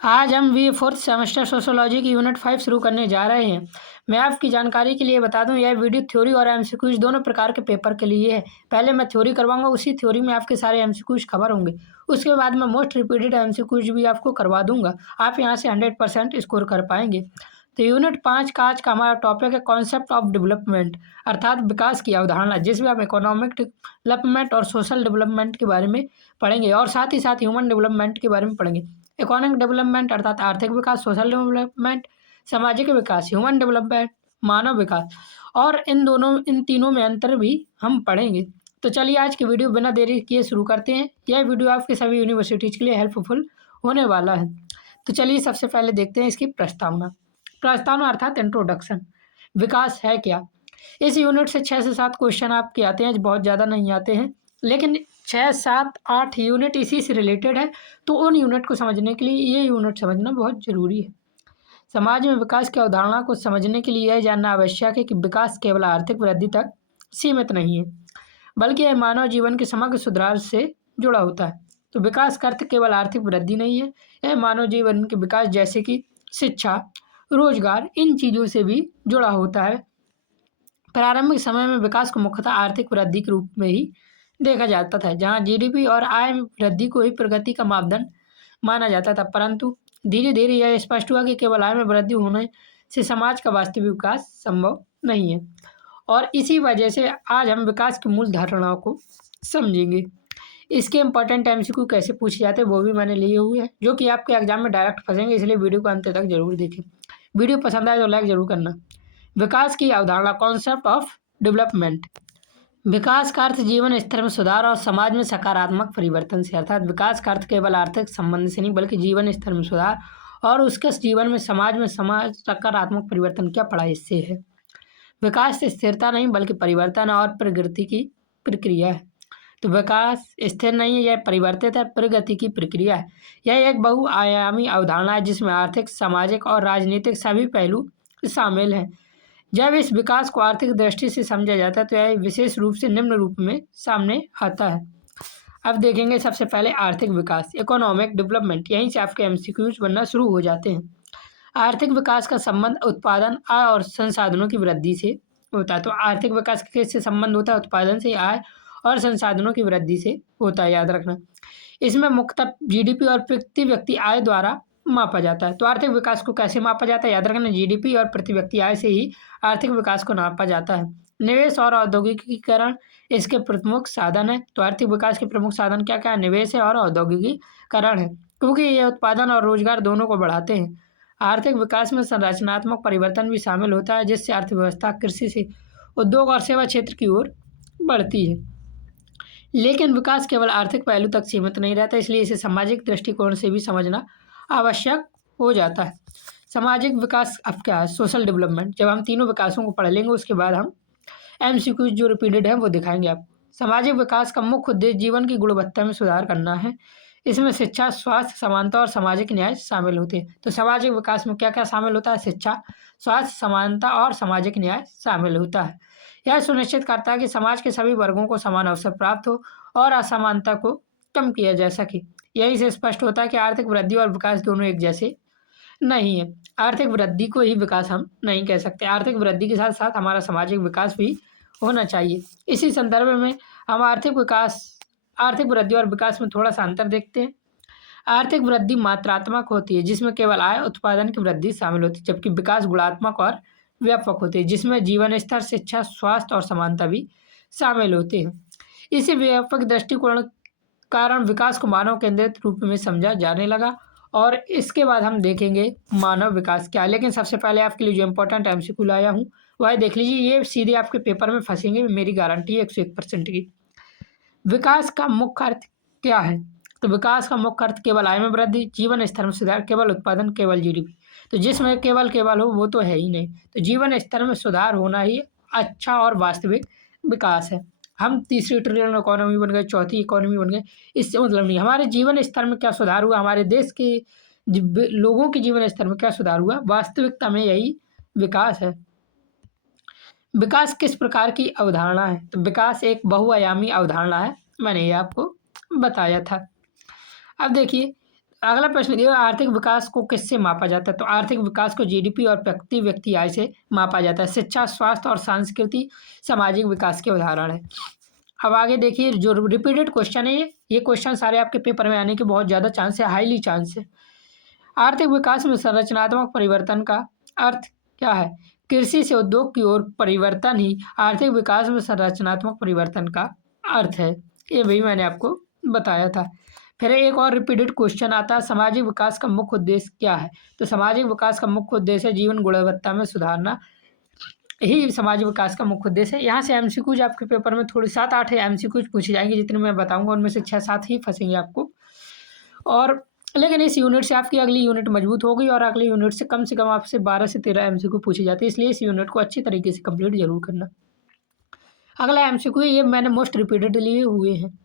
आज हम we fourth semester sociology की यूनिट 5 शुरू करने जा रहे हैं। मैं आपकी जानकारी के लिए बता दूं, यह वीडियो थ्योरी और एमसीक्यूज दोनों प्रकार के पेपर के लिए है। पहले मैं थ्योरी करवाऊंगा, उसी थ्योरी में आपके सारे एमसीक्यूज कवर होंगे। उसके बाद मैं मोस्ट रिपीटेड एमसीक्यूज भी आपको करवा दूंगा। आप यहाँ से 100% स्कोर कर पाएंगे। तो यूनिट 5 का आज का हमारा टॉपिक है कॉन्सेप्ट ऑफ डेवलपमेंट, अर्थात विकास की अवधारणा, जिसमें हम इकोनॉमिक डेवलपमेंट और सोशल डेवलपमेंट के बारे में पढ़ेंगे और साथ ही साथ ह्यूमन डेवलपमेंट के बारे में पढ़ेंगे। इकोनॉमिक डेवलपमेंट अर्थात आर्थिक विकास, सोशल डेवलपमेंट सामाजिक विकास, ह्यूमन डेवलपमेंट मानव विकास, और इन तीनों में अंतर भी हम पढ़ेंगे। तो चलिए आज की वीडियो बिना देरी किए शुरू करते हैं। यह वीडियो आपके सभी यूनिवर्सिटीज़ के लिए हेल्पफुल होने वाला है। तो चलिए सबसे पहले देखते हैं इसकी प्रस्तावना। प्रस्तावना अर्थात इंट्रोडक्शन। विकास है क्या? इस यूनिट से 6 से 7 क्वेश्चन आपके आते हैं, बहुत ज़्यादा नहीं आते हैं, लेकिन 6, 7, 8 यूनिट इसी से रिलेटेड है। तो उन यूनिट को समझने के लिए ये यूनिट समझना बहुत ज़रूरी है। समाज में विकास की अवधारणा को समझने के लिए यह जानना आवश्यक है कि विकास केवल आर्थिक वृद्धि तक सीमित नहीं है, बल्कि यह मानव जीवन के समग्र सुधार से जुड़ा होता है। तो विकास का अर्थ केवल आर्थिक वृद्धि नहीं है, यह मानव जीवन के विकास जैसे कि शिक्षा, रोजगार, इन चीज़ों से भी जुड़ा होता है। प्रारंभिक समय में विकास को मुख्यतः आर्थिक वृद्धि के रूप में ही देखा जाता था, जहां जीडीपी और आय में वृद्धि को ही प्रगति का मापदंड माना जाता था। परंतु धीरे धीरे यह स्पष्ट हुआ कि केवल आय में वृद्धि होने से समाज का वास्तविक विकास संभव नहीं है, और इसी वजह से आज हम विकास की मूल धारणाओं को समझेंगे। इसके इंपॉर्टेंट एमसीक्यू कैसे पूछे जाते हैं वो भी मैंने लिए हुए हैं, जो कि आपके एग्जाम में डायरेक्ट फंसेंगे, इसलिए वीडियो को अंत तक जरूर देखें। वीडियो पसंद आए तो लाइक जरूर करना। विकास की अवधारणा, कॉन्सेप्ट ऑफ डेवलपमेंट। विकास का अर्थ जीवन स्तर में सुधार और समाज में सकारात्मक परिवर्तन से, अर्थात विकास का अर्थ केवल आर्थिक संबंध से नहीं, बल्कि जीवन स्तर में सुधार और उसके जीवन में समाज सकारात्मक परिवर्तन क्या पड़ा इससे है। विकास से स्थिरता नहीं बल्कि परिवर्तन और प्रगति की प्रक्रिया है। तो विकास स्थिर नहीं है, यह परिवर्तित है, प्रगति की प्रक्रिया है। यह एक बहुआयामी अवधारणा है जिसमें आर्थिक, सामाजिक और राजनीतिक सभी पहलू शामिल हैं। जब इस विकास को आर्थिक दृष्टि से समझा जाता है तो यह विशेष रूप से निम्न रूप में सामने आता है। अब देखेंगे सबसे पहले आर्थिक विकास, इकोनॉमिक डेवलपमेंट। यहीं से आपके एमसीक्यूज बनना शुरू हो जाते हैं। आर्थिक विकास का संबंध उत्पादन, आय और संसाधनों की वृद्धि से होता है। तो आर्थिक विकास का किससे संबंध होता है? उत्पादन से, आय और संसाधनों की वृद्धि से होता है, याद रखना। इसमें मुख्यतः जीडीपी और प्रति व्यक्ति आय द्वारा मापा जाता है। तो आर्थिक विकास को कैसे मापा जाता है? याद रखना, जीडीपी और प्रति व्यक्ति आय से ही आर्थिक विकास को नापा जाता है। निवेश और औद्योगिकीकरण इसके प्रमुख साधन है। तो आर्थिक विकास के प्रमुख साधन क्या क्या है? निवेश है और औद्योगिकीकरण है, क्योंकि ये उत्पादन और रोजगार दोनों को बढ़ाते हैं। आर्थिक विकास में संरचनात्मक परिवर्तन भी शामिल होता है, जिससे अर्थव्यवस्था कृषि से उद्योग और सेवा क्षेत्र की ओर बढ़ती है। लेकिन विकास केवल आर्थिक पहलू तक सीमित नहीं रहता, इसलिए इसे सामाजिक दृष्टिकोण से भी समझना आवश्यक हो जाता है। सामाजिक विकास अब क्या है? Social development. जब हम तीनों विकासों को पढ़ लेंगे उसके बाद हम एमसीक्यूज जो रिपीटेड है वो दिखाएंगे आपको। सामाजिक विकास का मुख्य उद्देश्य जीवन की गुणवत्ता में सुधार करना है। इसमें शिक्षा, स्वास्थ्य, समानता और सामाजिक न्याय शामिल होते हैं। तो सामाजिक विकास में क्या क्या शामिल होता है? शिक्षा, स्वास्थ्य, समानता और सामाजिक न्याय शामिल होता है। यह सुनिश्चित करता है कि समाज के सभी वर्गों को समान अवसर प्राप्त हो और असमानता को कम किया जा सके। यही से स्पष्ट होता है कि आर्थिक वृद्धि और विकास दोनों एक जैसे नहीं है। आर्थिक वृद्धि को ही विकास हम नहीं कह सकते, आर्थिक वृद्धि के साथ साथ हमारा सामाजिक विकास भी होना चाहिए। इसी संदर्भ में हम आर्थिक वृद्धि और विकास में थोड़ा सा अंतर देखते हैं। आर्थिक वृद्धि मात्रात्मक होती है, जिसमें केवल आय उत्पादन की वृद्धि शामिल होती है, जबकि विकास गुणात्मक और व्यापक होते हैं, जिसमें जीवन स्तर, शिक्षा, स्वास्थ्य और समानता भी शामिल होते हैं। इसी व्यापक दृष्टिकोण कारण विकास को मानव केंद्रित रूप में समझा जाने लगा, और इसके बाद हम देखेंगे मानव विकास क्या है। लेकिन सबसे पहले आपके लिए जो इंपॉर्टेंट एमसीक्यू लाया हूँ वह देख लीजिए, ये सीधे आपके पेपर में फंसेंगे, मेरी गारंटी है 101% की। विकास का मुख्य अर्थ क्या है? तो विकास का मुख्य अर्थ केवल आय में वृद्धि, जीवन स्तर में सुधार, केवल उत्पादन, केवल जीडीपी। तो जिसमें केवल केवल हो वो तो है ही नहीं। तो जीवन स्तर में सुधार होना ही अच्छा और वास्तविक विकास है। हम तीसरी ट्रिलियन इकोनॉमी बन गए, चौथी इकोनॉमी बन गए, इससे मतलब नहीं। हमारे जीवन स्तर में क्या सुधार हुआ, हमारे देश के लोगों के जीवन स्तर में क्या सुधार हुआ, वास्तविकता में यही विकास है। विकास किस प्रकार की अवधारणा है? तो विकास एक बहुआयामी अवधारणा है, मैंने ये आपको बताया था। अब देखिए, अगला प्रश्न दिया, आर्थिक विकास को किससे मापा जाता है? तो आर्थिक विकास को जीडीपी और प्रति व्यक्ति आय से मापा जाता है। शिक्षा, स्वास्थ्य और सांस्कृतिक सामाजिक विकास के उदाहरण है। अब आगे देखिए, जो रिपीटेड क्वेश्चन है ये क्वेश्चन सारे आपके पेपर में आने के बहुत ज़्यादा चांस है, हाईली चांस है। आर्थिक विकास में संरचनात्मक परिवर्तन का अर्थ क्या है? कृषि से उद्योग की ओर परिवर्तन ही आर्थिक विकास में संरचनात्मक परिवर्तन का अर्थ है। ये भी मैंने आपको बताया था। फिर एक और रिपीटेड क्वेश्चन आता है, सामाजिक विकास का मुख्य उद्देश्य क्या है? तो सामाजिक विकास का मुख्य उद्देश्य है जीवन गुणवत्ता में सुधारना, ही सामाजिक विकास का मुख्य उद्देश्य है। यहाँ से एमसीक्यूज आपके पेपर में थोड़ी 7-8 एमसीक्यूज पूछे जाएंगे, जितने मैं बताऊंगा उनमें से 6-7 ही फंसेंगे आपको। और लेकिन इस यूनिट से आपकी अगली यूनिट मजबूत होगी और अगली यूनिट से कम आपसे 12 से 13 एमसीक्यू पूछे जाते हैं, इसलिए इस यूनिट को अच्छी तरीके से कंप्लीट जरूर करना। अगला एमसीक्यू ये मैंने मोस्ट रिपीटेड लिए हुए हैं।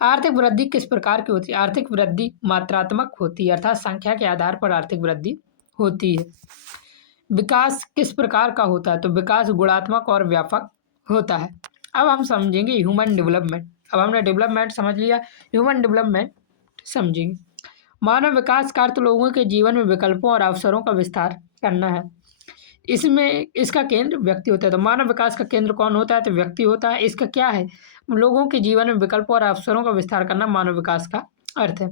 आर्थिक वृद्धि किस प्रकार की होती है? आर्थिक वृद्धि मात्रात्मक होती है, अर्थात संख्या के आधार पर आर्थिक वृद्धि होती है। विकास किस प्रकार का होता है? तो विकास गुणात्मक और व्यापक होता है। अब हम समझेंगे ह्यूमन डेवलपमेंट। अब हमने डेवलपमेंट समझ लिया, ह्यूमन डेवलपमेंट समझेंगे। मानव विकास का अर्थ लोगों के जीवन में विकल्पों और अवसरों का विस्तार करना है। इसमें इसका केंद्र व्यक्ति होता है। तो मानव विकास का केंद्र कौन होता है? तो व्यक्ति होता है। इसका क्या है? लोगों के जीवन में विकल्पों और अवसरों का विस्तार करना मानव विकास का अर्थ है।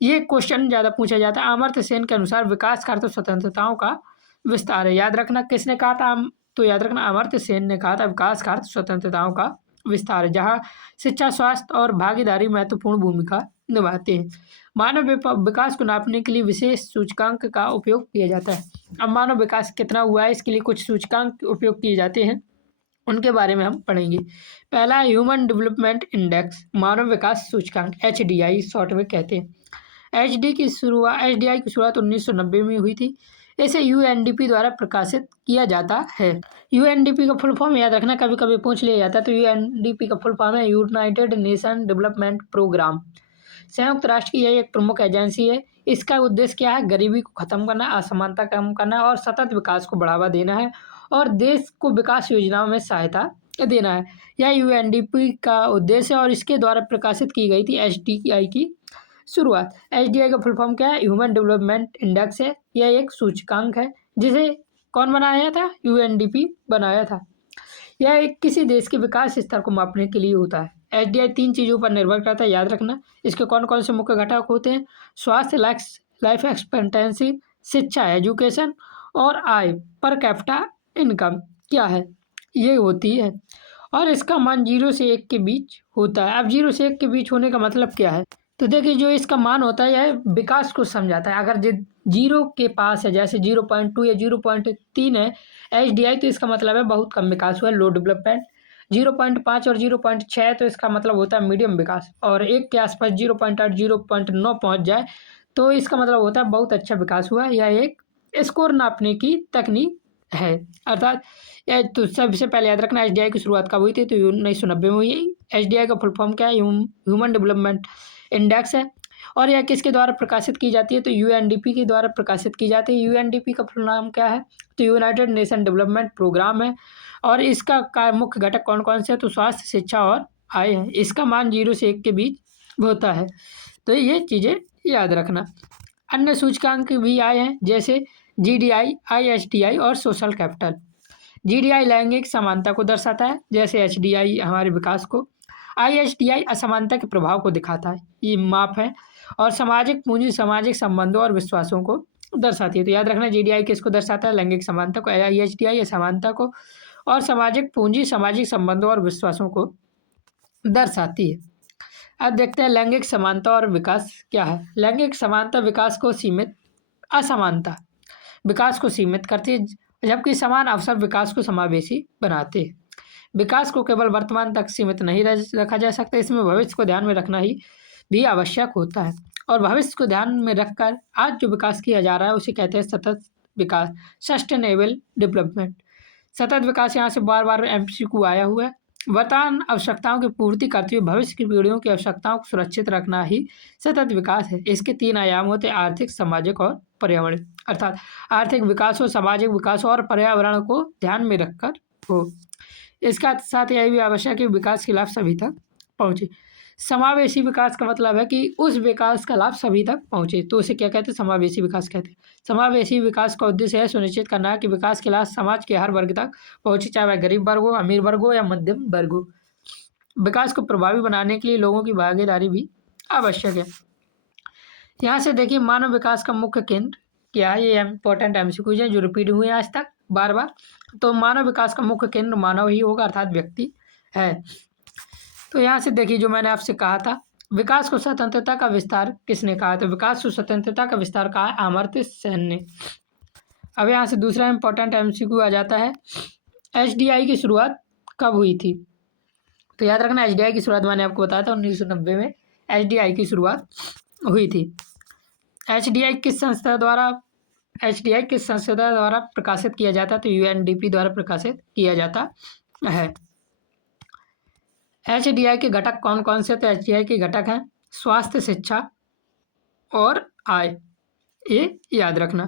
ये क्वेश्चन ज़्यादा पूछा जाता है। अमर्त्य सेन के अनुसार विकास का अर्थ स्वतंत्रताओं का विस्तार है। याद रखना किसने कहा था? तो याद रखना अमर्त्य सेन ने कहा था विकास का अर्थ स्वतंत्रताओं का विस्तार है, जहाँ शिक्षा, स्वास्थ्य और भागीदारी महत्वपूर्ण भूमिका निभाते हैं। मानव विकास को नापने के लिए विशेष सूचकांक का उपयोग किया जाता है। अब मानव विकास कितना हुआ है इसके लिए कुछ सूचकांक उपयोग किए जाते हैं, उनके बारे में हम पढ़ेंगे। पहला ह्यूमन डेवलपमेंट इंडेक्स, मानव विकास सूचकांक, HDI शॉर्ट में कहते हैं। HDI की शुरुआत 1990 में हुई थी। इसे UNDP द्वारा प्रकाशित किया जाता है। UNDP का फुल फॉर्म याद रखना, कभी कभी पूछ लिया जाता है। तो UNDP का फुल फॉर्म है यूनाइटेड नेशन डेवलपमेंट प्रोग्राम। संयुक्त राष्ट्र की यह एक प्रमुख एजेंसी है। इसका उद्देश्य क्या है? गरीबी को खत्म करना, असमानता कम करना और सतत विकास को बढ़ावा देना है और देश को विकास योजनाओं में सहायता देना है। यह UNDP का उद्देश्य है और इसके द्वारा प्रकाशित की गई थी HDI की शुरुआत। HDI का फुल फॉर्म क्या है? ह्यूमन डेवलपमेंट इंडेक्स है। यह एक सूचकांक है जिसे कौन बनाया था? UNDP बनाया था। यह एक किसी देश के विकास स्तर को मापने के लिए होता है। HDI 3 चीज़ों पर निर्भर करता है, याद रखना। इसके कौन कौन से मुख्य घटक होते हैं? स्वास्थ्य, लाइफ एक्सपेक्टेंसी, शिक्षा एजुकेशन और आय पर कैपिटा इनकम क्या है, ये होती है। और इसका मान 0 से 1 के बीच होता है। अब 0 से 1 के बीच होने का मतलब क्या है? तो देखिए, जो इसका मान होता है यह विकास को समझाता है। अगर 0 के पास है, जैसे 0.2 या 0.3 है HDI, तो इसका मतलब है बहुत कम विकास हुआ है, लो डेवलपमेंट। 0.5 और 0.6 है तो इसका मतलब होता है मीडियम विकास। और 1 के आसपास 0.8 0.9 पहुँच जाए तो इसका मतलब होता है बहुत अच्छा विकास हुआ है। यह एक स्कोर नापने की तकनीक है। अर्थात यह तो सबसे पहले याद रखना HDI की शुरुआत कब हुई थी? तो 1990 में हुई। HDI का फुल फॉर्म क्या है? ह्यूमन डेवलपमेंट इंडेक्स है। और यह किसके द्वारा प्रकाशित की जाती है? तो UNDP के द्वारा प्रकाशित की जाती है। UNDP का फुल नाम क्या है? तो यूनाइटेड नेशन डेवलपमेंट प्रोग्राम है। और इसका मुख्य घटक कौन कौन से है? तो स्वास्थ्य, शिक्षा और आय है। इसका मान 0 से 1 के बीच होता है। तो ये चीज़ें याद रखना। अन्य सूचकांक भी आए हैं, जैसे GDI, IHDI और सोशल कैपिटल। GDI लैंगिक समानता को दर्शाता है, जैसे HDI हमारे विकास को। IHDI असमानता के प्रभाव को दिखाता है, ये माप है। और सामाजिक पूंजी सामाजिक संबंधों और विश्वासों को दर्शाती है। तो याद रखना GDI किसको दर्शाता है? लैंगिक समानता को। IHDI असमानता को। और सामाजिक पूंजी सामाजिक संबंधों और विश्वासों को दर्शाती है। अब देखते हैं लैंगिक समानता और विकास क्या है। लैंगिक समानता विकास को सीमित असमानता विकास को सीमित करती है, जबकि समान अवसर विकास को समावेशी बनाते हैं। विकास को केवल वर्तमान तक सीमित नहीं रखा जा सकता, इसमें भविष्य को ध्यान में रखना ही भी आवश्यक होता है। और भविष्य को ध्यान में रखकर आज जो विकास किया जा रहा है उसे कहते हैं सतत विकास, सस्टेनेबल डेवलपमेंट। सतत विकास यहाँ से बार बार MCQ आया हुआ है। वर्तमान आवश्यकताओं की पूर्ति करते हुए भविष्य की पीढ़ियों की आवश्यकताओं को सुरक्षित रखना ही सतत विकास है। इसके 3 आयाम होते हैं, आर्थिक, सामाजिक और पर्यावरण। अर्थात आर्थिक विकास हो, सामाजिक विकास हो और पर्यावरण को ध्यान में रखकर हो। इसका साथ यह भी आवश्यक है कि विकास के लाभ सभी तक पहुँचे। समावेशी विकास का मतलब है कि उस विकास का लाभ सभी तक पहुँचे, तो उसे क्या कहते हैं? समावेशी विकास कहते हैं। समावेशी विकास का उद्देश्य है सुनिश्चित करना है कि विकास के लाभ समाज के हर वर्ग तक पहुँचे, चाहे वह गरीब वर्ग हो, अमीर वर्ग हो या मध्यम वर्ग हो। विकास को प्रभावी बनाने के लिए लोगों की भागीदारी भी आवश्यक है। यहाँ से देखिए मानव विकास का मुख्य केंद्र क्या है? ये इंपॉर्टेंट एमसीक्यूज हैं जो रिपीट हुए हैं आज तक बार बार। तो मानव विकास का मुख्य केंद्र मानव ही होगा, अर्थात व्यक्ति है। तो यहाँ से देखिए जो मैंने आपसे कहा था, विकास को स्वतंत्रता का विस्तार किसने कहा? तो विकास को स्वतंत्रता का विस्तार कहा है अमर्त्य सेन ने। अब यहाँ से दूसरा इंपॉर्टेंट एमसीक्यू आ जाता है, एचडीआई की शुरुआत कब हुई थी? तो याद रखना एचडीआई की शुरुआत मैंने आपको बताया था 1990 में एचडीआई की शुरुआत हुई थी। एचडीआई किस संस्था द्वारा प्रकाशित किया जाता है? तो यूएनडीपी द्वारा प्रकाशित किया जाता है। एचडीआई के घटक कौन कौन से? तो एचडीआई के घटक हैं स्वास्थ्य, शिक्षा और आय, ये याद रखना।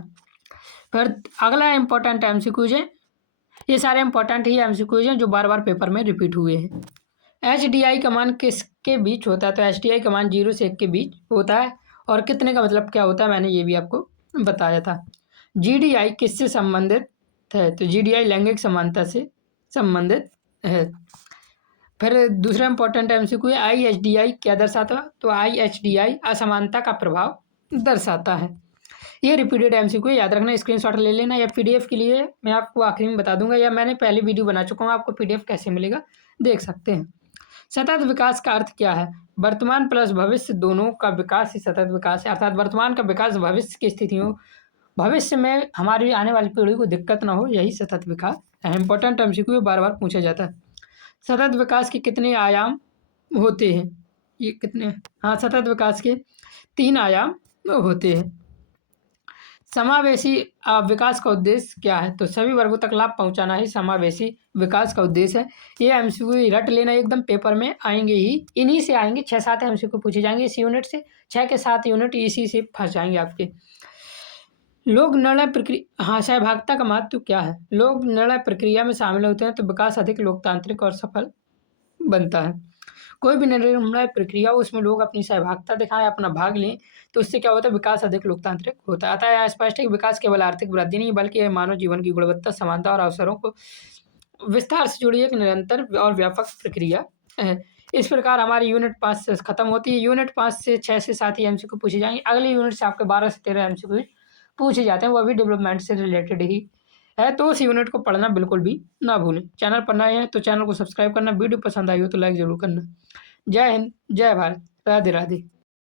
फिर अगला इंपॉर्टेंट एमसीक्यूज है, ये सारे इंपॉर्टेंट ही एमसीक्यूज हैं जो बार बार पेपर में रिपीट हुए हैं। एचडीआई का मान किसके बीच होता है? तो एचडीआई का मान 0 से 1 के बीच होता है। और कितने का मतलब क्या होता है मैंने ये भी आपको बताया था। जीडीआई किससे संबंधित है? तो जीडीआई लैंगिक समानता से संबंधित है। फिर दूसरा इंपॉर्टेंट एमसीक्यू है, आईएचडीआई क्या दर्शाता है? तो आईएचडीआई असमानता का प्रभाव दर्शाता है। ये रिपीटेड एमसीक्यू याद रखना, स्क्रीनशॉट ले लेना। या पीडीएफ के लिए मैं आपको आखिरी में बता दूंगा, या मैंने पहले वीडियो बना चुका हूँ, आपको पीडीएफ कैसे मिलेगा देख सकते हैं। सतत विकास का अर्थ क्या है? वर्तमान प्लस भविष्य दोनों का विकास ही सतत विकास है, अर्थात वर्तमान का विकास भविष्य की स्थिति हो, भविष्य में हमारी आने वाली पीढ़ी को दिक्कत ना हो, यही सतत विकास है। इंपॉर्टेंट एमसीक्यू बार बार पूछा जाता है। सतत विकास के कितने आयाम होते हैं? ये कितने? हाँ, सतत विकास के 3 आयाम होते हैं। समावेशी विकास का उद्देश्य क्या है? तो सभी वर्गों तक लाभ पहुंचाना ही समावेशी विकास का उद्देश्य है। ये एमसीक्यू रट लेना, एकदम पेपर में आएंगे ही, इन्हीं से आएंगे। 6-7 एमसीक्यू पूछे जाएंगे इस यूनिट से, 6 के 7 यूनिट इसी से फंस जाएंगे आपके। लोग निर्णय प्रक्रिया, हाँ, सहभागिता का महत्व क्या है? लोग निर्णय प्रक्रिया में शामिल होते हैं तो विकास अधिक लोकतांत्रिक और सफल बनता है। कोई भी निर्णय प्रक्रिया हो उसमें लोग अपनी सहभागिता दिखाएं, अपना भाग लें, तो उससे क्या होता है? विकास अधिक लोकतांत्रिक होता है। अतः यह स्पष्ट है कि विकास केवल आर्थिक वृद्धि नहीं बल्कि यह मानव जीवन की गुणवत्ता, समानता और अवसरों को विस्तार से जुड़ी एक निरंतर और व्यापक प्रक्रिया है। इस प्रकार हमारी यूनिट 5 से खत्म होती है। यूनिट 5 से 6 से 7 ही एमसीक्यू पूछे जाएंगे। अगले यूनिट से आपके 12 से 13 एमसीक्यू पूछे जाते हैं, वो भी डेवलपमेंट से रिलेटेड ही है। तो उस यूनिट को पढ़ना बिल्कुल भी ना भूलें। चैनल पर नए हैं तो चैनल को सब्सक्राइब करना, वीडियो पसंद आई हो तो लाइक जरूर करना। जय हिंद, जय भारत, राधे राधे।